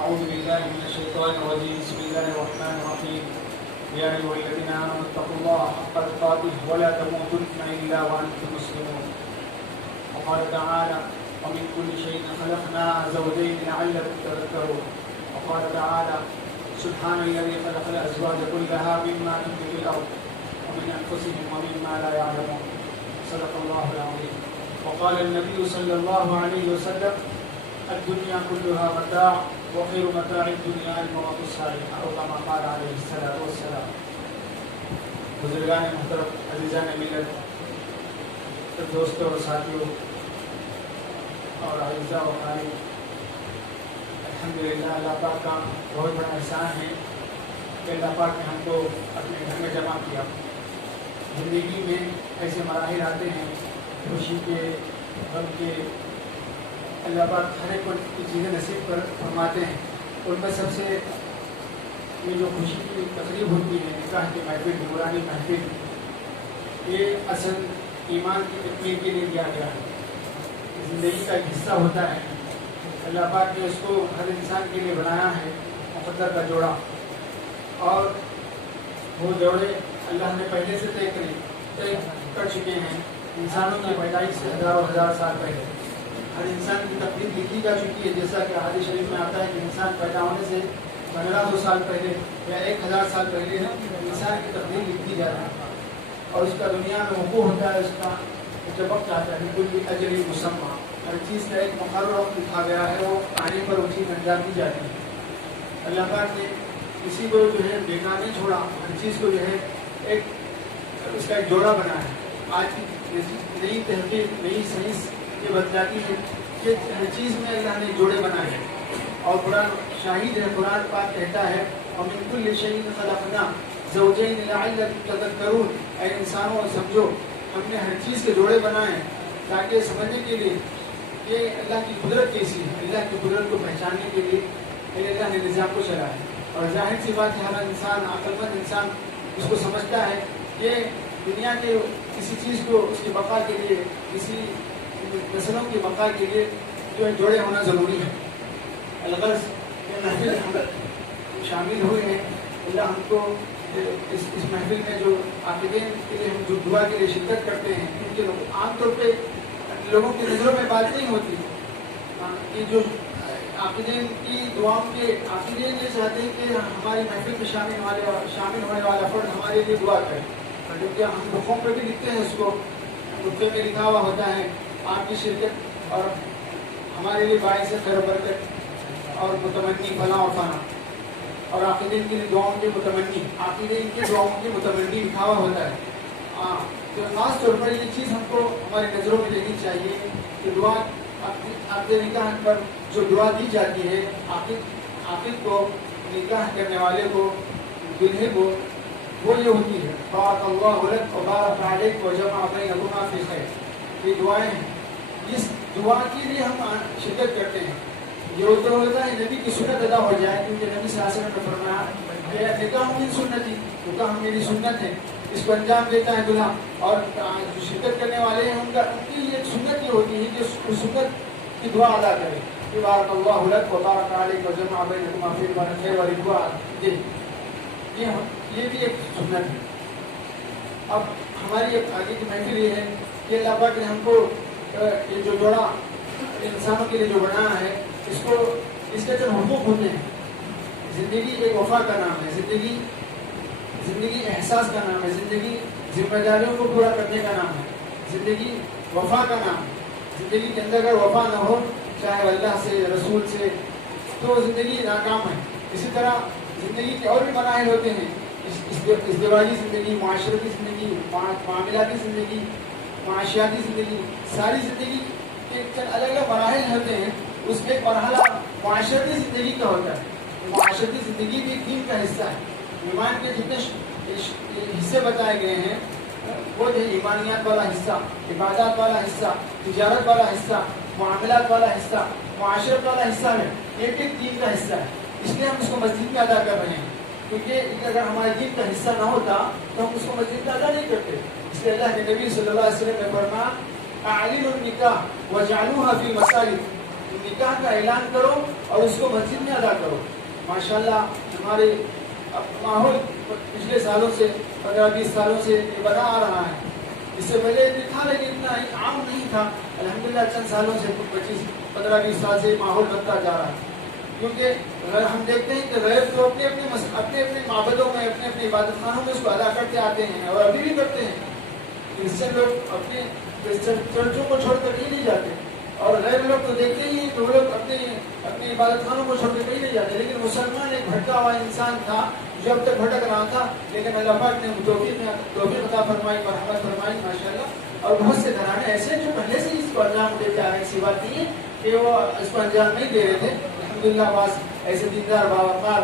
أعوذ بالله من الشيطان الرجيم. بسم الله الرحمن الرحيم. يا أيها الذين آمنوا اتقوا الله حق تقاته ولا تموتن إلا وأنتم مسلمون. وقال تعالى: ومن كل شيء خلقنا زوجين لعلكم تذكرون. وقال تعالى: سبحان الذي خلق الأزواج كلها مما تنبت الأرض ومن أنفسهم ومما لا يعلمون. صدق الله العظيم. وقال النبي صلى الله عليه وسلم: الدنيا كلها متاع وخير متاع الدنيا الموت الصالح أو كما قال عليه الصلاة والسلام. بزرگان محترم، عزیزان ملت، دوستوں اور ساتھیوں اور اعزاء و اقارب، الحمدللہ اللہ پاک کا بہت بڑا احسان ہے کہ اللہ پاک نے ہم کو اپنے گھر میں جمع کیا. زندگی میں ایسے مراحل آتے ہیں خوشی کے، غم کے، اللہ پاک ہر ایک کو چیزیں نصیب فرماتے ہیں. ان میں سب سے یہ جو خوشی کی تقریب ہوتی ہے، نکاح کی محفل، نورانی محفل، یہ اصل ایمان کی تکمیل کے لیے دیا گیا ہے. زندگی کا ایک حصہ ہوتا ہے. اللہ پاک نے اس کو ہر انسان کے لیے بنایا ہے، مقدر کا جوڑا، اور وہ جوڑے اللہ نے پہلے سے طے کر چکے ہیں. انسانوں کی پیدائش سے ہزاروں ہزار سال پہلے ہر انسان کی تقدیر لکھی جا چکی ہے. جیسا کہ حدیث شریف میں آتا ہے کہ انسان پیدا ہونے سے 1500 سال پہلے یا 1000 سال پہلے انسان کی تقدیر لکھی جا رہی ہے، اور اس کا دنیا میں وقوع ہوتا ہے. اس کا جب وقت آتا ہے بالکل اجل مسمى، ہر چیز کا ایک مقرر وقت لکھا گیا ہے، وہ آنے پر وہ چیز انجام دی جاتی ہے. اللہ پاک نے کسی کو جو ہے بیکار نہیں چھوڑا، ہر چیز کو جو ہے ایک اس کا ایک جوڑا بنا ہے. آج کی نئی تحقیق، نئی سائنس یہ بتلاتی ہے کہ ہر چیز میں اللہ نے جوڑے بنائے ہیں. اور قرآن شاہد ہے، قرآن پاک کہتا ہے: وَمِن كُلِّ شَيْءٍ خَلَقْنَا زَوْجَيْنِ لَعَلَّكُمْ تَذَكَّرُونَ. اے انسانوں سمجھو، ہم نے ہر چیز کے جوڑے بنائے ہیں تاکہ سمجھنے کے لیے کہ اللہ کی قدرت کیسی ہے، اللہ کی قدرت کو پہچاننے کے لیے اللہ نے نظام کو چلایا ہے. اور ظاہر سی بات ہے، ہر انسان، عقل مند انسان اس کو سمجھتا ہے کہ دنیا کے کسی چیز کو اس کی بقا کے لیے، کسی نسلوں کی بقا کے لیے جو ہے جوڑے ہونا ضروری ہے. الغرض یہ محفل ہم شامل ہوئے ہیں. اللہ ہم کو اس محفل میں جو عاقدین کے لیے ہم جو دعا کے لیے شرکت کرتے ہیں، ان کے عام طور پہ لوگوں کی نظروں میں بات نہیں ہوتی کہ جو عاقدین کی دعاؤں کے عاقدین یہ چاہتے ہیں کہ ہماری محفل میں شامل ہونے والا فرد ہمارے لیے دعا کرے. کیونکہ ہم رخوں پہ بھی لکھتے ہیں، اس کو رخے میں لکھا ہوا ہوتا ہے آپ کی شرکت اور ہمارے لیے باعث خیر و برکت اور متمنی فلاں و فانا، اور عاقدین کے لیے دعاؤں کے متمنی، عاقدین کے دعاؤں کے متمنی لکھا ہوا ہوتا ہے. تو خاص طور پر یہ چیز ہم کو ہماری نظروں میں لینی چاہیے کہ دعا عقد نکاح پر جو دعا دی جاتی ہے عاقد کو، نکاح کرنے والے کو، دلہے کو، وہ یہ ہوتی ہے: بارک اللہ لک و بارک علیک و جمع بینکما فی خیر. یہ دعائیں ہیں. اس دعا کے لیے ہم شرکت کرتے ہیں. یہ ہوتا ہے نبی کی سنت ادا ہو جائے، کیونکہ نبی صلی اللہ علیہ وسلم نے فرمایا کہ نکاح من سنتی، نکاح میری سنت ہے، اس کو انجام دیتا ہے دلہا. اور جو شرکت کرنے والے ہیں ان کی یہ سنت یہ ہوتی ہے کہ اس سنت کی دعا ادا کرے کہ بارک اللہ لک و بارک علیک و جمع بینکما فی خیر والی دعا دے. یہ بھی ایک سنت ہے. اب ہماری ایک آگے کی محفل یہ ہے کہ اللہ پاک نے ہم کو یہ جو جوڑا انسانوں کے لیے جو بنایا ہے، اس کے جو حقوق ہوتے ہیں. زندگی ایک وفا کا نام ہے، زندگی احساس کا نام ہے، زندگی ذمہ داریوں کو پورا کرنے کا نام ہے، زندگی وفا کا نام ہے. زندگی کے اندر اگر وفا نہ ہو، چاہے اللہ سے، رسول سے، تو زندگی ناکام ہے. اسی طرح زندگی کے اور بھی مراحل ہوتے ہیں: ازدواجی زندگی، معاشرتی زندگی، معاملاتی زندگی، معاشیاتی زندگی. ساری زندگی کے الگ الگ مراحل ہوتے ہیں. اس میں ایک مرحلہ معاشرتی زندگی کا ہوتا ہے. معاشرتی زندگی بھی دین کا حصہ ہے. ایمان کے جتنے حصے بتائے گئے ہیں وہ جو ایمانیات والا حصہ، عبادات والا حصہ، تجارت والا حصہ، معاملات والا حصہ، معاشرت والا حصہ ہے. ایک ایک دین کا حصہ ہے. اس لیے ہم اس کو مسجد میں ادا کر رہے ہیں، کیونکہ اگر ہمارے دین کا حصہ نہ ہوتا تو ہم اس کو مسجد میں ادا نہیں کرتے. اس لیے اللہ کے نبی صلی اللہ علیہ وسلم نے فرمایا: اعلنوا النکاح وجعلوها فی المساجد. نکاح کا اعلان کرو اور اس کو مسجد میں ادا کرو. ماشاءاللہ ہمارے ماحول پچھلے سالوں سے 15-20 سالوں سے یہ بنا آ رہا ہے. اس سے پہلے بھی تھا لیکن اتنا عام نہیں تھا. الحمدللہ چند سالوں سے 15-20 سال سے ماحول بنتا جا رہا ہے. کیونکہ ہم دیکھتے ہیں کہ غیر تو اپنے اپنے معبدوں میں اپنے اپنے عبادت خانوں میں اس کو ادا کرتے آتے ہیں اور ابھی بھی کرتے ہیں. کرسچن لوگ اپنے چرچوں کو چھوڑ کر کہیں نہیں جاتے اور غیر لوگ تو دیکھتے ہی کہ وہ لوگ اپنے عبادت خانوں کو چھوڑ کر کہیں نہیں جاتے. لیکن مسلمان ایک بھٹکا ہوا انسان تھا جو اب تک بھٹک رہا تھا, لیکن اللہ پاک نے توفیق عطا فرمائی, مرحمت فرمائی ماشاءاللہ. اور بہت سے گھرانے ایسے جو پہلے سے اس کو انجام دیتے آ رہے ہیں. ایسی بات نہیں ہے کہ وہ اس کو انجام نہیں دے رہے تھے. الحمدللہ بعض ایسے دیندار باوقار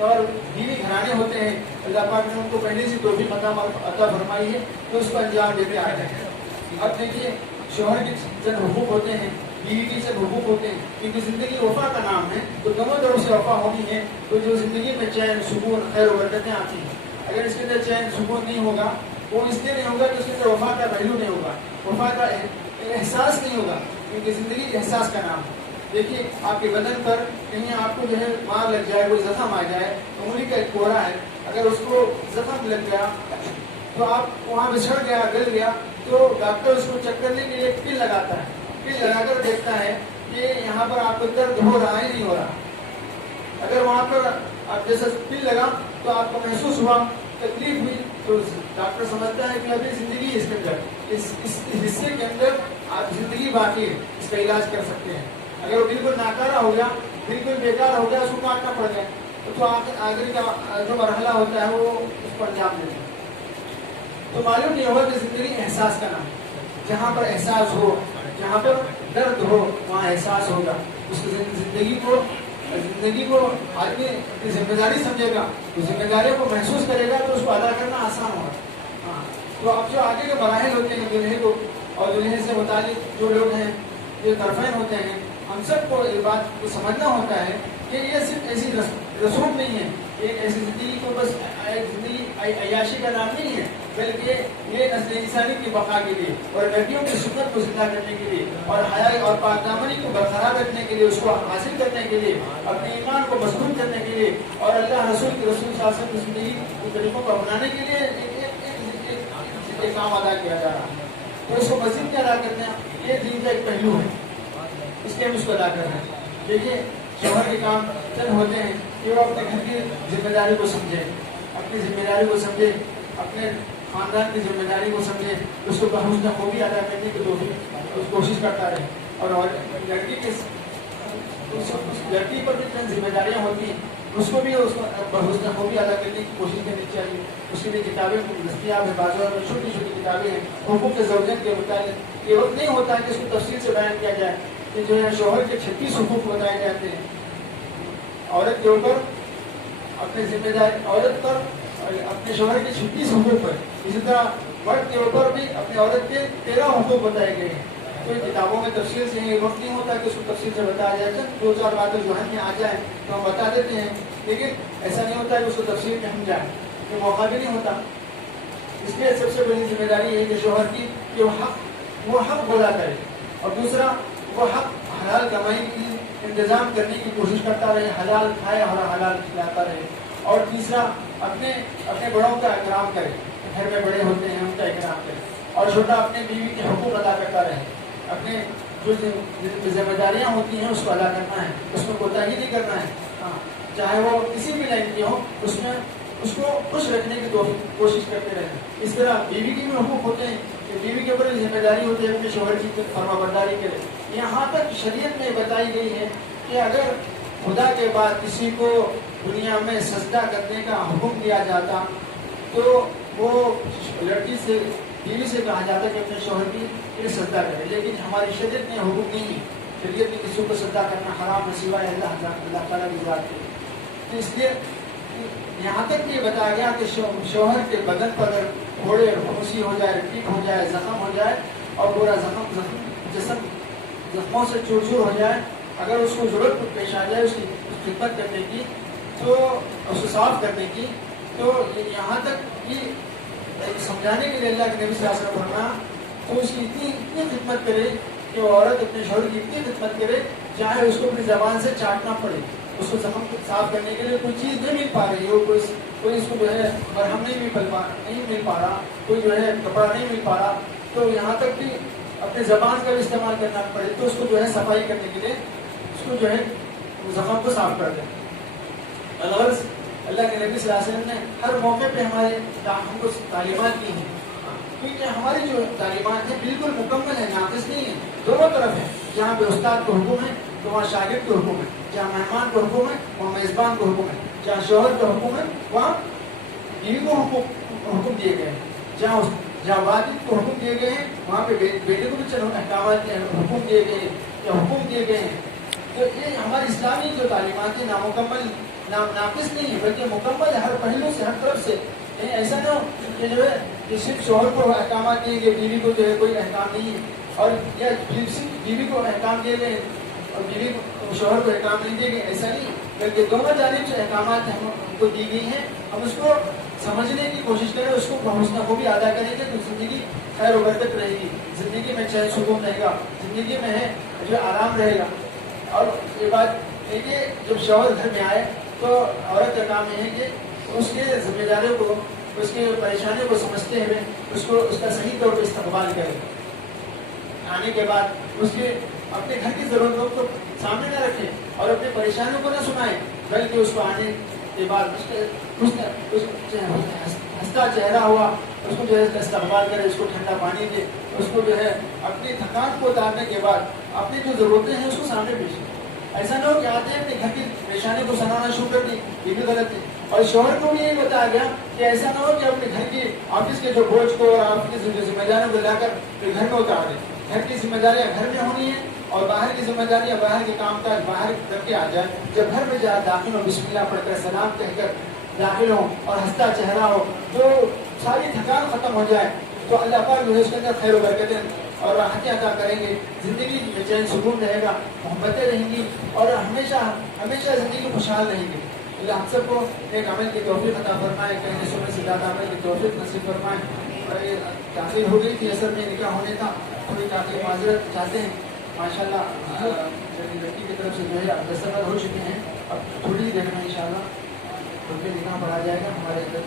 اور دینی گھرانے ہوتے ہیں, اللہ پاک نے ان کو پہلے سے توفیق عطا فرمائی ہے تو اس کو انجام دیتے آ رہے ہیں. اب دیکھیے شوہر کے چند حقوق ہوتے ہیں, بیوی کے چند حقوق ہوتے ہیں. کیونکہ زندگی وفا کا نام ہے تو دونوں طرف سے وفا ہونی ہے. تو جو زندگی میں چین سکون خیر و برکتیں آتی ہیں, اگر اس کے اندر چین سکون نہیں ہوگا وہ اس لیے نہیں ہوگا کہ اس کے اندر وفا کا پہلو نہیں ہوگا, وفا کا احساس نہیں ہوگا. کیونکہ زندگی احساس کا نام ہے. دیکھیے آپ کے بدن پر کہیں آپ کو جو ہے مار لگ جائے, کوئی زخم آ جائے, انگلی کا ایک کوڑا ہے, اگر اس کو زخم لگ گیا تو آپ وہاں بچھڑ گیا, گل گیا, تو ڈاکٹر اس کو چیک کرنے کے لیے پل لگاتا ہے. پل لگا کر دیکھتا ہے کہ یہاں پر آپ کو درد ہو رہا ہے نہیں ہو رہا. اگر وہاں پر آپ جیسا پل لگا تو آپ کو محسوس ہوا, تکلیف ہوئی, تو ڈاکٹر سمجھتا ہے کہ ابھی زندگی ہے اس کے اندر, اس حصے کے اندر آپ زندگی باقی ہے, اس کا علاج کر سکتے ہیں. اگر وہ بالکل ناکارہ ہو گیا, بالکل بیکار ہو گیا, اس کو کاٹنا پڑ گیا, تو آگے کا جو مرحلہ ہوتا ہے وہ اس کو انجام دیتا ہے. تو معلوم نہیں ہوگا کہ زندگی احساس کا نام. جہاں پر احساس ہو, جہاں پر درد ہو, وہاں احساس ہوگا. اس کی زندگی کو آدمی اپنی ذمہ داری سمجھے گا, تو ذمہ داریوں کو محسوس کرے گا, تو اس کو ادا کرنا آسان ہوگا. ہاں, تو اب جو آگے کے مراحل ہوتے ہیں دلہے کو اور دلہے سے متعلق جو لوگ ہیں, جو طرفین ہوتے ہیں, ہم سب کو یہ بات کو سمجھنا ہوتا ہے کہ یہ صرف ایسی رسوم نہیں ہے, ایک ایسی زندگی کو بس ایک زندگی عیاشی کا نام نہیں ہے, بلکہ یہ نسل انسانی کی بقا کے لیے اور نبیوں کی سنت کو زندہ کرنے کے لیے اور حیا اور پاک دامنی کو برقرار رکھنے کے لیے, اس کو حاصل کرنے کے لیے, اپنے ایمان کو مضبوط کرنے کے لیے اور اللہ رسول کے رسول صلی اللہ علیہ وسلم کی زندگی کے طریقوں کو اپنانے کے لیے ایک کام ادا کیا جا رہا ہے. تو اس کو مسجد میں ادا کرنا یہ دین کا ایک پہلو ہے, اس کے ہم اس کو ادا کر رہے ہیں. دیکھیے شوہر کے کام چند ہوتے ہیں کہ وہ اپنے گھر کی ذمہ داری کو سمجھے, اپنی ذمہ داری کو سمجھے, اپنے خاندان کی ذمہ داری کو سمجھے, اس کو بحسن خوبی ادا کرنے کی کوشش کرتا رہے. اور لڑکی پر بھی چند ذمہ داریاں ہوتی ہیں, اس کو بھی بحسن خوبی ادا کرنے کی کوشش کرنی چاہیے. اس کے لیے کتابیں دستیاب ہیں, بازار میں چھوٹی چھوٹی کتابیں ہیں حقوق زوجین کے متعلق. یہ وقت نہیں ہوتا ہے کہ اس کو تفصیل سے بیان کیا جائے کہ جو ہے شوہر کے 36 حقوق بتائے جاتے ہیں. عورت کے اوپر اپنی ذمہ داری, عورت پر اپنے شوہر کے 36 حقوق پر, اسی طرح مرد کے اوپر بھی اپنی عورت کے 13 حقوق بتائے گئے ہیں. تو کتابوں میں تفصیل سے یہ وقت نہیں ہوتا کہ اس کو تفصیل سے بتایا جائے. چند 2-4 باتیں ذہن میں آ جائیں تو ہم بتا دیتے ہیں, لیکن ایسا نہیں ہوتا کہ اس کو تفصیل میں ہم جائیں, یہ موقع بھی نہیں ہوتا. اس لیے سب سے بڑی ذمہ داری ہے کہ شوہر کی کہ وہ حق بولا کرے, اور دوسرا وہ حق حلال کمائی کی انتظام کرنے کی کوشش کرتا رہے, حلال کھائے اور حلال کھلاتا رہے. اور تیسرا اپنے بڑوں کا اکرام کرے, گھر میں بڑے ہوتے ہیں ان کا اکرام کرے. اور چھوٹا اپنے بیوی کے حقوق ادا کرتا رہے, اپنے جو ذمہ داریاں ہوتی ہیں اس کو ادا کرنا ہے, اس میں کوتاہی نہیں کرنا ہے. ہاں, چاہے وہ کسی بھی لائن کی ہو, اس کو خوش رکھنے کی کوشش کرتے رہے. اس طرح بیوی کی بھی حقوق ہوتے ہیں کہ بیوی کے اوپر ذمہ داری ہوتی ہے اپنے شوہر کی فرما برداری کرے. یہاں تک شریعت میں بتائی گئی ہے کہ اگر خدا کے بعد کسی کو دنیا میں سجدہ کرنے کا حکم دیا جاتا تو وہ لڑکی سے, بیوی سے کہا جاتا کہ اپنے شوہر کی یہ سجدہ کرے. لیکن ہماری شریعت میں حکم نہیں ہے, شریعت میں کسی کو سجدہ کرنا حرام ہے سوائے اللہ تعالیٰ کی ذات کے. تو اس لیے یہاں تک یہ بتایا گیا کہ شوہر کے بدن پر اگر پھوڑے پھوسی ہو جائے, ٹیپ ہو جائے, زخم ہو جائے اور پورا جسم زخموں سے چور چور ہو جائے, اگر اس کو ضرورت پیش آ جائے اس کی خدمت کرنے کی, تو اس کو صاف کرنے کی, تو یہاں تک یہ سمجھانے کے لیے اللہ کے نبی صلی اللہ علیہ وسلم فرمایا تو اس کی اتنی خدمت کرے کہ وہ عورت اپنے شوہر کی اتنی خدمت کرے چاہے اس کو اپنی زبان سے چاٹنا پڑے، اس کو زخم صاف کرنے کے لیے کوئی چیز نہیں مل پا رہی ہو، کوئی اس کو جو ہے مرہم نہیں مل پا رہا، کوئی جو ہے کپڑا نہیں مل پا رہا، تو یہاں تک کہ اپنے زبان کا بھی استعمال کرنا پڑے تو اس کو جو ہے صفائی کرنے کے لیے اس کو جو ہے زخم کو صاف کر دیں۔ الغرض اللہ کے نبی صلی اللہ علیہ وسلم نے ہر موقع پہ ہم کو تعلیمات دی ہیں، کیونکہ ہماری جو تعلیمات ہیں بالکل مکمل ہے، ناقص نہیں ہے، دونوں طرف ہے۔ جہاں پہ استاد کو حکم ہے تو وہاں شاگرد کو حکم ہے، جہاں مہمان کو حکم ہے وہاں میزبان کو حکم ہے، جہاں شوہر کو حکم ہے وہاں بیوی کو حکم دیے گئے ہیں، جہاں والد کو حکم دیے گئے ہیں وہاں پہ بیٹے کو بھی چلو احکامات حکم دیے گئے ہیں یا حکم دیے گئے ہیں۔ تو یہ ہماری اسلامی جو تعلیمات ہیں نامکمل ناقص نہیں ہے بلکہ مکمل ہے، ہر پہلو سے ہر طرف سے۔ ایسا نہ ہو کہ جو ہے کہ صرف شوہر کو احکامات دیے گئے، بیوی کو جو ہے کوئی احکام نہیں ہے، اور یا بیوی کو احکام دیے گئے اور بیوی کو شوہر کو احکام نہیں دیے گئے، ایسا نہیں، بلکہ دونوں جانب سے احکامات ہم کو دی گئی ہیں، ہم اس کو سمجھنے کی کوشش کریں، اس کو بحسن خوبی ادا کریں گے تو زندگی خیر و برکت رہے گی، زندگی میں چین سکون رہے گا، زندگی میں ہے جو آرام رہے گا۔ اور یہ بات ہے کہ جب شوہر گھر میں آئے تو عورت کا کام یہ ہے کہ اس کے ذمہ داریوں کو، اس کے پریشانیوں کو سمجھتے ہوئے اس کا صحیح طور پہ استقبال کرے۔ آنے کے بعد اس کے اپنے گھر کی ضرورتوں کو سامنے نہ رکھیں اور اپنے پریشانیوں کو نہ سنائیں، بلکہ اس کو آنے کے بعد ہنستا چہرہ ہوا اس کو جو ہے استقبال کرے، اس کو ٹھنڈا پانی دے، اس کو جو ہے اپنی تھکان کو اتارنے کے بعد اپنی جو ضرورتیں ہیں اس کو سامنے پیش کریں۔ ایسا نہ ہو کہ آتے ہیں اپنے گھر کی پریشانی کو سنانا شروع کر دی، یہ بھی غلط ہے۔ اور شوہر کو بھی یہ بتایا گیا کہ ایسا نہ ہو کہ اپنے گھر کی آفس کے جو بوجھ کو اور آپ کی ذمہ داریوں کو لا کر گھر میں اتار دیں۔ گھر کی ذمہ داریاں گھر میں ہونی ہیں اور باہر کی ذمہ داریاں باہر کے کام کاج باہر کر کے آ جائے۔ جب گھر میں جائے داخل ہو بسم اللہ پڑھ کر سلام کہہ کر داخل ہو اور ہنستا چہرہ ہو، جو ساری تھکان ختم ہو جائے تو اللہ پاک جو ہے اس کے اندر خیر و برکتیں اور راحتیں عطا کریں گے، زندگی میں چین سکون رہے گا، محبتیں رہیں گی اور ہمیشہ زندگی خوشحال رہیں گی۔ اللہ ہم سب کو ایک عمل کی توفیق عطا فرمائے، کہنے سننے سے زیادہ عمل کی توفیق نصیب فرمائے۔ اور یہ تاخیر ہو گئی تھی، اصل میں نکاح ہونے کا، تھوڑی تاخیر معذرت چاہتے ہیں۔ ماشاءاللہ لڑکی کی طرف سے جو ہے دستخط ہو چکے ہیں، اب تھوڑی دیر میں انشاءاللہ نکاح پڑھا جائے گا ہمارے ادھر۔